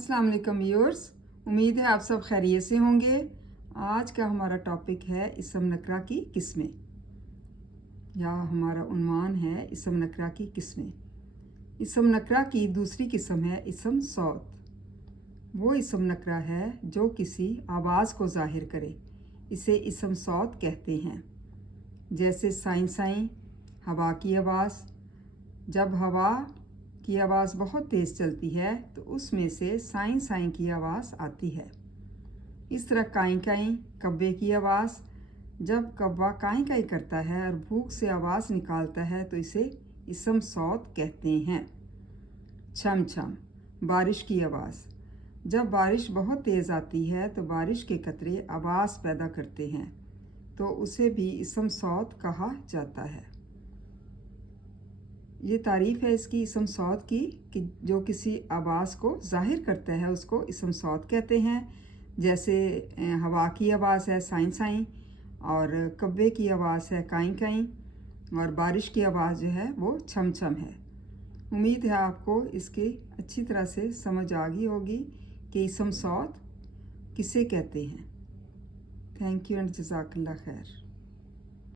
अस्सलाम वालेकुम व्यूअर्स, उम्मीद है आप सब खैरियत से होंगे। आज का हमारा टॉपिक है इसम नकरा की किस्में, या हमारा उन्वान है इसम नकरा की किस्में। इसम नकरा की दूसरी किस्म है इसम सौत। वो इसम नकरा है जो किसी आवाज़ को ज़ाहिर करे, इसे इसम सौत कहते हैं। जैसे साइन साइन, हवा की आवाज़। जब हवा की आवाज़ बहुत तेज़ चलती है तो उसमें से साइन साइन की आवाज़ आती है। इस तरह काई काई, कब्बे की आवाज़। जब कब्बा काई काई करता है और भूख से आवाज़ निकालता है तो इसे इसम सौत कहते हैं। छम छम, बारिश की आवाज़। जब बारिश बहुत तेज़ आती है तो बारिश के कतरे आवाज़ पैदा करते हैं, तो उसे भी इसम सौत कहा जाता है। ये तारीफ़ है इसकी इसम सौत की कि जो किसी आवाज़ को ज़ाहिर करता है उसको इसम सौत कहते हैं। जैसे हवा की आवाज़ है साइन साइन, और कब्बे की आवाज़ है काई काई, और बारिश की आवाज़ जो है वो छम छम है। उम्मीद है आपको इसकी अच्छी तरह से समझ आ गई होगी कि इसम सौत किसे कहते हैं। थैंक यू एंड जज़ाकल्लाह खैर।